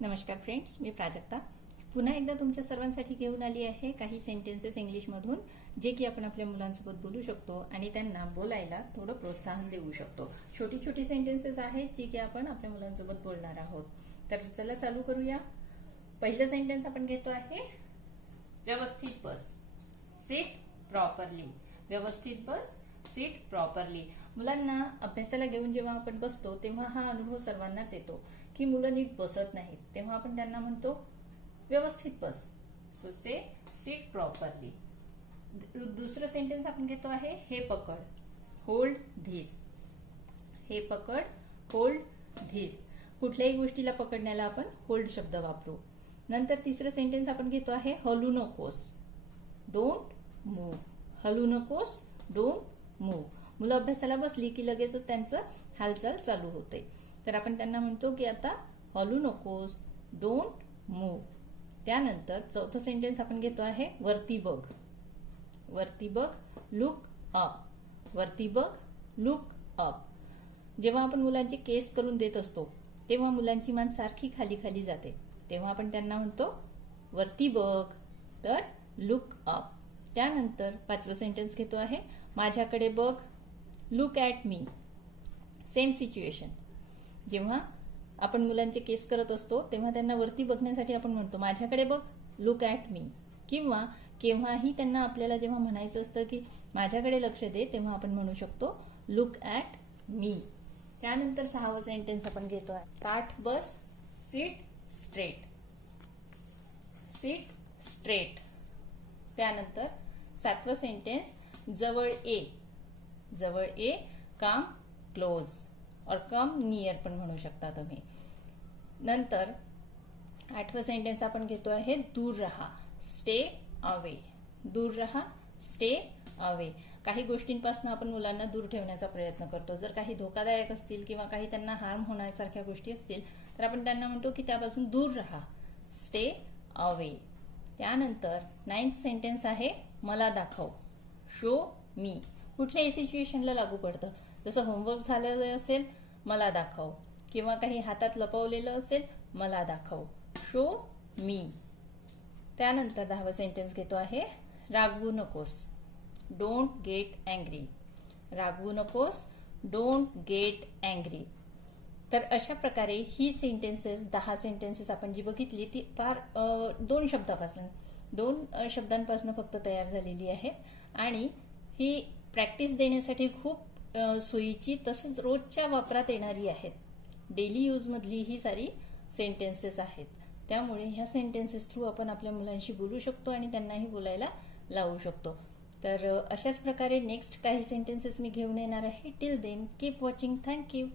नमस्कार फ्रेंड्स मी प्राजक्ता. पुन्हा एकदा तुमच्या सर्वांसाठी घेऊन आली आहे काही सेंटेन्सेस इंग्लिशमधून जे की आपण आपल्या मुलांसोबत बोलू शकतो आणि त्यांना बोलायला थोडं प्रोत्साहन देऊ शकतो. छोटी छोटी सेंटेन्सेस आहेत जी की आपण आपल्या मुलांसोबत बोलणार आहोत. तर चला चालू करूया. पहिलं सेंटेन्स आपण घेतो आहे व्यवस्थित बस. सीट प्रॉपरली व्यवस्थित बस. सीट प्रॉपरली मुलांना अभ्यासाला घेऊन जेव्हा आपण बसतो तेव्हा हा अनुभव सर्वांनाच येतो. की मुलं नीट बसत नाहीत. तेव्हा आपण त्यांना म्हणतो व्यवस्थित बस. सो से सीट प्रॉपरली दुसरं सेंटेन्स आपण घेतो आहे हे पकड. होल्ड धिस हे पकड होल्ड धिस कुठल्याही गोष्टीला पकडण्याला आपण होल्ड शब्द वापरू. नंतर तिसरं सेंटेन्स आपण घेतो आहे हलू नकोस. डोंट मूव हलू नकोस डोंट मूव मुलं अभ्यासाला बसली की लगेचच त्यांचं हालचाल चालू होते. तर आपण त्यांना म्हणतो की आता हॉलू नकोस डोंट मूव त्यानंतर चौथं सेंटेन्स आपण घेतो आहे वरती बघ. वरती बघ लुक अप वरती बघ लुक अप जेव्हा आपण मुलांचे केस करून देत असतो तेव्हा मुलांची मान सारखी खाली खाली जाते. तेव्हा आपण त्यांना म्हणतो वरती बघ. तर लुक अप त्यानंतर पाचवं सेंटेन्स घेतो आहे माझ्याकडे बघ लुक ॲट मी सेम सिच्युएशन जेव्हा आपण मुलांचे केस करत असतो तेव्हा त्यांना वरती बघण्यासाठी आपण म्हणतो माझ्याकडे बघ लुक ॲट मी किंवा केव्हाही त्यांना आपल्याला जेव्हा म्हणायचं असतं की माझ्याकडे लक्ष दे तेव्हा आपण म्हणू शकतो लुक ॲट मी त्यानंतर सहावं सेंटेन्स आपण घेतो आहे ताठ बस सीट स्ट्रेट सीट स्ट्रेट त्यानंतर सातवं सेंटेन्स जवळ ए जवळ ए काम क्लोज और कम नियर पण म्हणू शकता तुम्ही. नंतर आठवं सेंटेन्स आपण घेतो आहे दूर रहा स्टे अवे दूर रहा स्टे अवे काही गोष्टींपासून आपण मुलांना दूर ठेवण्याचा प्रयत्न करतो. जर काही धोकादायक असतील किंवा काही त्यांना हार्म होण्यासारख्या गोष्टी असतील तर आपण त्यांना म्हणतो की त्यापासून दूर रहा स्टे अवे त्यानंतर नाईन्थ सेंटेन्स आहे मला दाखव शो मी कुठल्याही सिच्युएशनला लागू पडतं. जसं होमवर्क झालेलं असेल मला दाखव. किंवा काही हातात लपवलेलं असेल मला दाखव. शो मी त्यानंतर दहावा सेंटेन्स घेतो आहे रागवू नकोस. डोंट गेट अँग्री रागवू नकोस. डोंट गेट अँग्री तर अशा प्रकारे ही सेंटेन्सेस दहा सेंटेन्सेस आपण जी बघितली ती फार दोन शब्दापासून दोन शब्दांपासून फक्त तयार झालेली आहे. आणि ही प्रॅक्टिस देण्यासाठी खूप सोयीची तसंच रोजच्या वापरात येणारी आहेत. डेली यूजमधली ही सारी सेंटेन्सेस आहेत. त्यामुळे ह्या सेंटेन्सेस थ्रू आपण आपल्या मुलांशी बोलू शकतो आणि त्यांनाही बोलायला लावू शकतो. तर अशाच प्रकारे नेक्स्ट काही सेंटेन्सेस मी घेऊन येणार आहे. Till then keep watching thank you